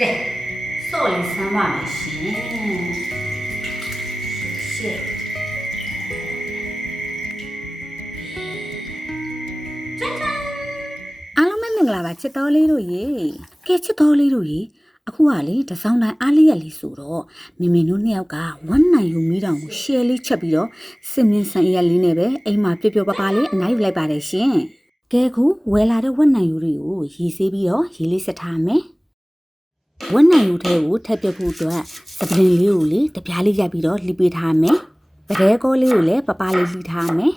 ကဲစော့လေးဆမ်းပါမယ်ရှင်ရှေ့အားလုံးပဲမင်္ဂလာပါချစ်တော်လေးတို့ရေကဲချစ်တော်လေးတို့ရေအခုကလေတစောင်းတိုင်းအားလေးရလေးဆိုတော့မင်မင်တို့နှစ်ယောက်ကဝမ်းနိုင်ယူမိတောင်ကိုရှယ်လေးချက်ပြီးတော့စင်မြင့်ဆန်ရက်လေးနဲ့ပဲအိမ်မှာပျော်ပျော်ပါပါလေးအနိုင်ယူလိုက်ပါတယ်ရှင်ကဲခုဝယ်လာတဲ့ဝက်နိုင်ယူတွေကိုရီဆေးပြီးတော့ရီလေးဆက်ထားမယ် ဝက်နိုင်ယူထဲကိုထည့်ပြဖို့အတွက်သပင်လေးကိုလေတပြားလေးရိုက်ပြီးတော့လှီပေးထားမယ်ပဒဲကောလေးကိုလည်းပပလေးလှီထားမယ်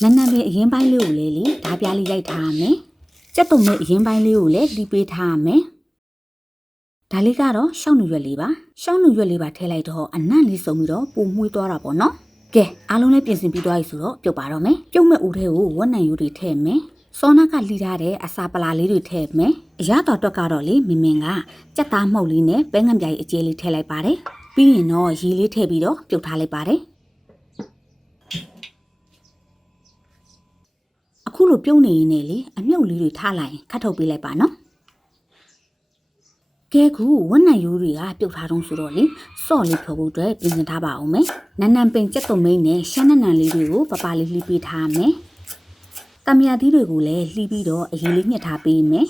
နန်းနန်းလေးအရင်ပိုင်းလေးကိုလည်းလေဓာပြားလေးရိုက်ထားမယ်ကြက်တုံမဲ့အရင်ပိုင်းလေးကိုလည်းလှီပေးထားရမယ်။ဒါလေးကတော့ရှောင်းနူရွက်လေးပါ။ရှောင်းနူရွက်လေးပါထည့်လိုက်တော့အနံ့လေးစုံပြီးတော့ပုံမွှေးသွားတာပေါ့နော်။ကဲအားလုံးလည်းပြင်ဆင်ပြီးသွားပြီဆိုတော့ပြုတ်ပါတော့မယ်။ပြုတ်မဲ့ဦးထဲကိုဝက်နံယူတွေထည့်မယ်။ စောနာကလှီထားတဲ့အစာပလာလေးတွေထည့်မယ်။အရတော်တွက်ကတော့လေမင်မင်ကကြက်သားမှုတ်လေးနဲ့ပဲငံပြားကြီးအကျဲလေးထည့်လိုက်ပါတယ်။ပြီးရင်တော့ရေလေးထည့်ပြီးတော့ပြုတ်ထားလိုက်ပါတယ်။အခုလိုပြုံးနေရင်လေအမြုပ်လေးတွေထားလိုက်ရင်ခတ်ထုတ်ပေးလိုက်ပါနော်ကဲကူဝက်နံယူတွေကပြုတ်ထားတုံးဆိုတော့လေစော့လေးဖြောဖို့အတွက်ပြင်ဆင်ထားပါအောင်မယ်နန်းနန်းပင်ကြက်တုံမိန်နဲ့ရှမ်းနန်းနန်းလေးတွေကိုပပလေးလှီးပေးထားမယ် တမယာသီးတွေကိုလည်းလှီးပြီးတော့အရေးလေးညှက်ထားပေးမယ်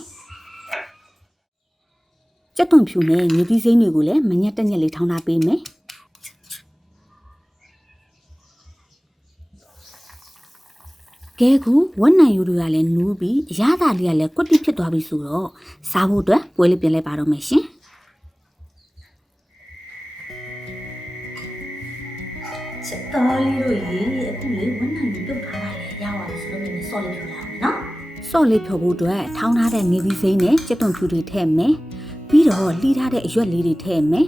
ကြက်တုံဖြူနဲ့မြေသီးစိမ်းတွေကိုလည်းမညက်တက်ညက်လေးထောင်းထားပေးမယ်ကဲကူဝက်နံယူတွေကလည်းနူးပြီးအရသာလေးကလည်းကွတ်တိဖြစ်သွားပြီဆိုတော့စားဖို့အတွက်ပွဲလေးပြင်လိုက်ပါတော့မယ်ရှင် ရပါတယ်ဆိုတော့မင်းစော့လေးဖြူလာအောင်နော်စော့လေးဖြော်ဖို့အတွက်ထောင်းထားတဲ့နေသီးစိမ်းနဲ့ကြက်သွန်ဖြူတွေထည့်မယ်။ပြီးတော့လှီးထားတဲ့အရွက်လေးတွေထည့်မယ်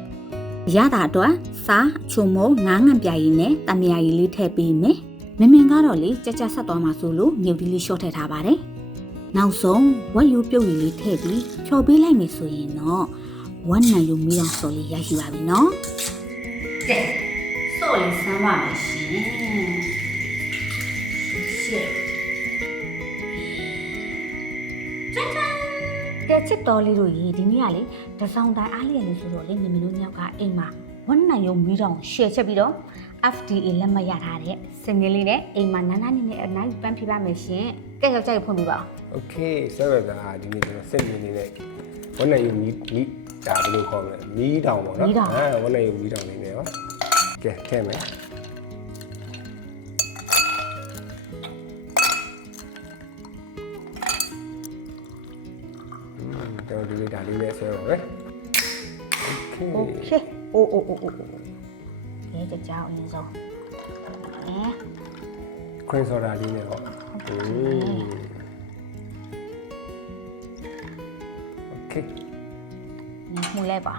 ။ရတာအတွက်စားချုံမုံငားငံပြာရည်နဲ့တမယာရည်လေးထည့်ပေးမယ်။မင်မင်ကတော့လေကြက်ကြက်ဆက်သွားမှာဆိုလို့မြုပ်ဒီလေးရှော့ထည့်ထားပါတယ်။နောက်ဆုံးဝက်ယူပြုတ်ရည်လေးထည့်ပြီးဖြော်ပေးလိုက်မယ်ဆိုရင်တော့ဝက်နံယူမီးအောင်စော်လေးရရှိပါပြီနော်ကဲစော့လေးဆမ်းပါမယ်ရှင် ရှေ့ ကဲချစ်တော်လေးတို့ရေဒီနေ့ကလေတစောင်းတိုင်းအားလျက်လေးဆိုတော့လေမင်မင်တို့မြောက်ကအိမ်မှာဝက်နံယုံမီးတောင်ရှယ်ချက်ပြီးတော့ FDA လက်မှတ်ရထားတဲ့စင်ငယ်လေးနဲ့အိမ်မှာနာနာနေနဲ့အနိုင်ပန်းပြပါမယ်ရှင်ကဲယောက်ျားကြီးဖွင့်ပြပါဦး โอเคဆွဲပဲကဒီနေ့ကျွန်တော်စက်မြင်းနေနဲ့ဝက်နဲ့ယူမီမီဒါဘယ်လိုခေါ်မလဲမီးတောင်ပေါ့နော်အဲဝက်နဲ့ယူမီးတောင်လေးနဲ့ပါကဲထဲမယ် ဆွဲပါမယ်โอเค โอเคအိုးအိုးအိုးအိုးကဲကြကြောင်အရင်ဆုံးအဲ ခရင်ဆော်ဒါလေးနဲ့ပေါ့อืมโอเค မှုလိုက်ပါ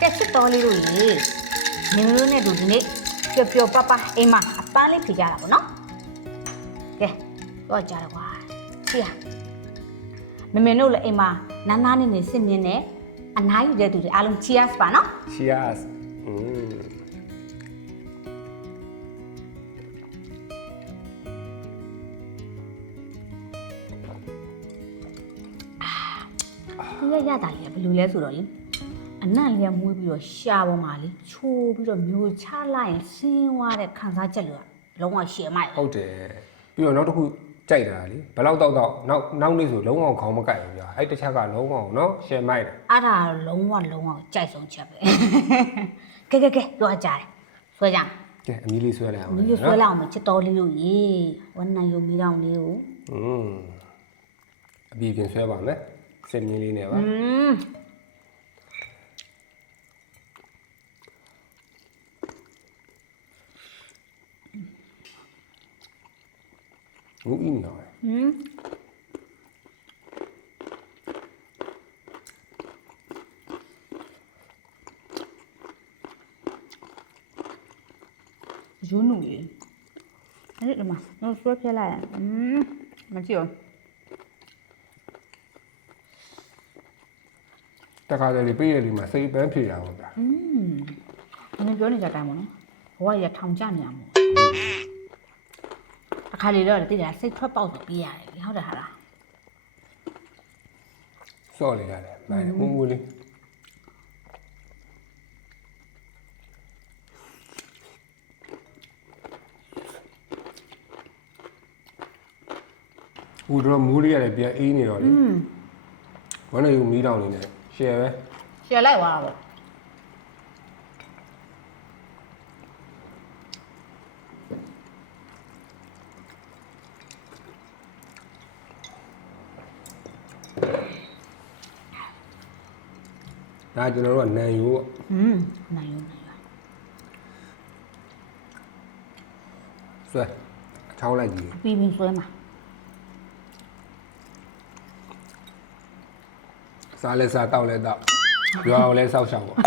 ကဲချစ်တော်လေးတို့ရေမင်မင်တို့နဲ့တို့ဒီနေ့ပျော်ပျော်ပပအိမ်မှာအပန်းလေးဖြေကြတာပေါ့နော်ကဲတော့ကြတော့ကွာချီရ မင်မင်တို့လည်းအိမ်မှာနာနာနေနေစစ်မြင်းနဲ့အနားယူတဲ့သူတွေအားလုံး cheers ပါနော် cheers อืมဒီရရတာလေးကဘယ်လိုလဲဆိုတော့လေအနံ့လေးကမွေးပြီးတော့ရှာပေါ်မှာလေချိုးပြီးတော့မျိုးချလိုက်ရင်ဆင်းသွားတဲ့ခံစားချက်လို့ကလုံးဝရှယ်မိုက်ဟုတ်တယ်ပြီးတော့နောက်တစ်ခု ကြိုက်တာလေဘယ်လောက်တော့တော့နောက်နောက်နေ့ဆိုလုံးဝခေါင်းမကိုက်ဘူးကြာအဲ့တစ်ချက်ကလုံးဝနော်ရှယ်မိုက်တယ် အဲ့ဒါလုံးဝလုံးဝကြိုက်ဆုံးချက်ပဲကဲကဲကဲတော့ကြတယ်ဆွဲကြ ကဲအမီလေးဆွဲလိုက်အောင် မီးလေးဆွဲလိုက်အောင်မချစ်တော်လေးလို့ရေဝမ်းနံယုံမီးတောင်လေးကို อืมအပြီးပြင်ဆွဲပါမယ်စက်မြင်းလေးနဲ့ပါ อืม ဘူးအင်းနော် อืมယူနူလေအဲ့ဒီမှာတော့ဆွဲပြလိုက်ရင်อืมမကြည့်ရော တခါတလေပေးရဒီမှာစိတ်ပန်းဖြေရအောင်ဗျာ อืมနင်ပြောနေကြတိုင်းပေါ့နော်ဘဝရထောင်ကြနေရမို့ အခါလေတော့တည်တာစိတ်ထွက်ပေါက်ဆိုပြီးရတယ်လေဟုတ်တယ်ဟာလားစော့လေရတယ်။နိုင်မူမူလေးဟိုတော့မူးလေးရတယ်ပြန်အေးနေတော့လေ။ဝမ်းနေယူမီးတောင်နေနဲ့ရှယ်ပဲရှယ်လိုက်သွားတာပေါ့။ ဒါကျွန်တော်တို့ကနန်ယူပေါ့อืมနိုင်ရောနိုင်ရောဆွဲအချောင်းလိုက်ကြည့်ပြီးပြီးဆွဲမှာစားလဲစားတောက်လဲတောက်ရွာအောင်လဲစောက်ရှောက်ပေါ့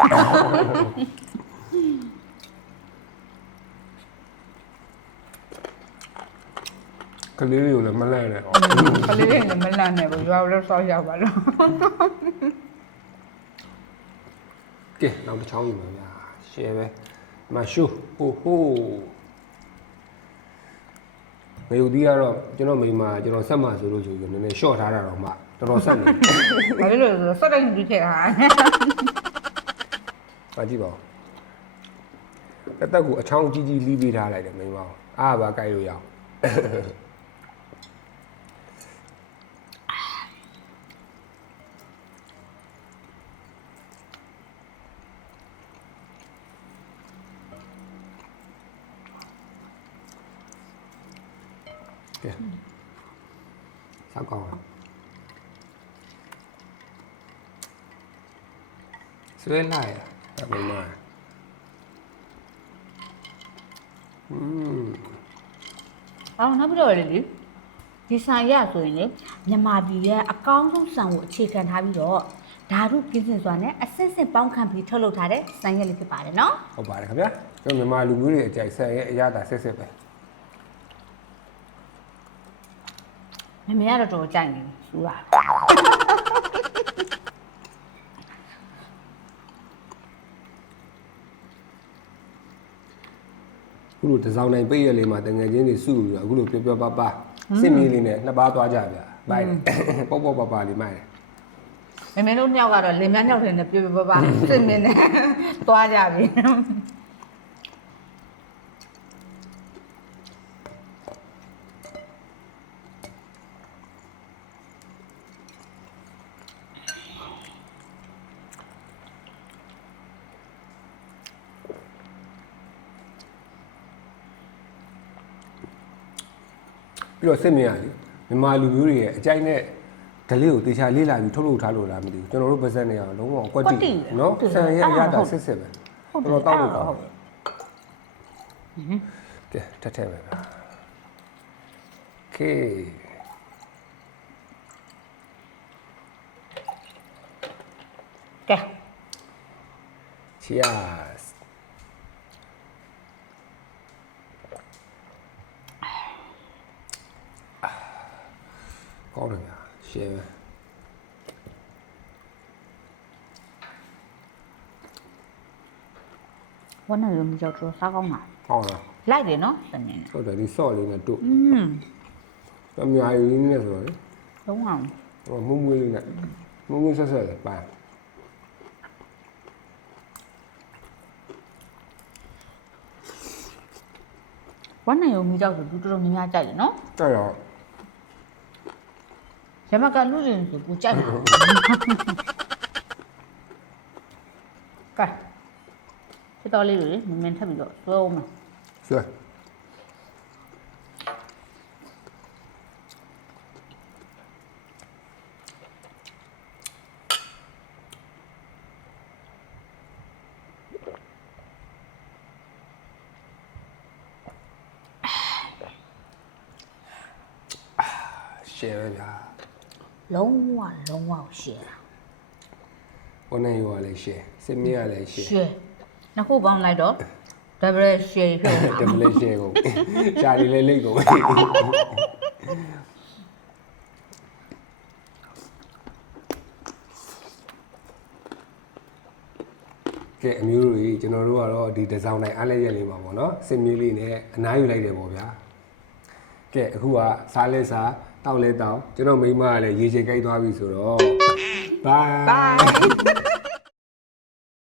ကလေးတွေကိုလည်းမလန့်နဲ့ဩကလေးတွေလည်းမလန့်နဲ့ဘူးရွာလို့ဆောက်ရောက်ပါလို့ ကဲနောက်တစ်ချောင်းယူပါဗျာရှယ်ပဲမရှုဟိုဟိုမေယူဒီကတော့ကျွန်တော်မိန်းမကျွန်တော်ဆက်မှာဆိုလို့ဆိုပြီးနည်းနည်းရှော့ထားတာတော့မှတော်တော်ဆက်နေဘာလို့လဲဆိုတော့စက်တိုင်းပြီးခဲ့တာပါကြည့်ပါဦးတက်တက်ကိုအချောင်းကြီးကြီးလီးပေးထားလိုက်တယ်မိန်းမအားပါကြိုက်လို့ရအောင် ကဲစောက်ကောင်းလားဆွဲလိုက်ရအမေမอืมအော်နောက်ပြီးတော့လေလေဒီဆိုင်ရဆိုရင်လေမြန်မာပြည်ရဲ့အကောင်းဆုံးဆန်ကိုအခြေခံထားပြီးတော့ဓာတုကင်းစင်စွာနဲ့အစစ်စစ်ပေါင်းခံပြီးထုတ်လုပ်ထားတဲ့ဆိုင်ရက်လေးဖြစ်ပါတယ်နော်ဟုတ်ပါတယ်ခင်ဗျာကျွန်တော်မြန်မာလူမျိုးတွေအကြိုက်ဆက်ရဲ့အရသာဆက်ဆက်ပဲ မမေကတော့တော်တော်ကြိုက်နေပြီစူးတာအခုလိုတစ်စောင်းနိုင်ပိတ်ရက်လေးမှာတငယ်ချင်းတွေစုပြီးတော့အခုလိုပြောပြောပါပါစစ်မီးလေးနဲ့နှစ်ပါးသွားကြဗျာမိုက်တယ်ပေါ့ပေါ့ပါပါလေးမိုက်တယ်မမေတို့မြောက်ကတော့လင်မြမြောက်တယ်နဲ့ပြပြပပစစ်မင်းနဲ့သွားကြပြီ ပြီးတော့စစ်မင်းရလေမြန်မာလူမျိုးတွေရဲ့အကြိုက်နဲ့ဓလေ့ကိုတေချာလေ့လာပြီးထုတ်လုပ်ထားလို့လားမသိဘူးကျွန်တော်တို့ပါဇက်နေအောင်လုံးဝအကွက်တီနော်ဆန်ရဲ့ရတာစစ်စစ်ပဲဟုတ်တယ်တောက်လို့ပါဟုတ်ကဲထက်ထက်ပဲကေကဲချီယာ တယ်ဗျာရှယ်ပဲဝမ်းနဲ့ရုံကြောက်တော့စားကောင်းတာကောင်းလားလိုက်တယ်နော်စနေနဲ့ဟုတ်တယ်ဒီ sauce လေးနဲ့တို့อืมအများကြီးနဲ့ဆိုတော့လေလုံးအောင်ဟိုမုံမွေးလေးနဲ့မုံမွေးဆက်ဆက်လေးပါဝမ်းနဲ့ရုံကြောက်ဆိုသူတော်တော်များများကြိုက်တယ်နော်ကြရော ရမကလူစင်ဆိုပူကြိုက်မှာကဲစတော်လေးတွေမင်းမင်းထပ်ပြီးတော့ လုံးဝလုံးဝရှယ်တာဝန်းနေရောလည်းရှယ်စစ်မင်းရလည်းရှယ်ရှယ်နှစ်ခုပေါင်းလိုက်တော့ double share ဖြစ်လာတမလေးရှယ်ကုန်ရှားလေးလေးလိတ်ကုန်ကဲအမျိုးတို့ကြီးကျွန်တော်တို့ကတော့ဒီဒီဇိုင်းတိုင်းအားလည်းရက်လေးပါပေါ့နော်စစ်မီးလေးနဲ့အနားယူလိုက်တယ်ပေါ့ဗျာကဲအခုကစားလဲစား တောက်လဲတောက်ကျွန်တော်မိန်းမကလည်းရေချင်ကြိုက်သွားပြီဆိုတော့ bye bye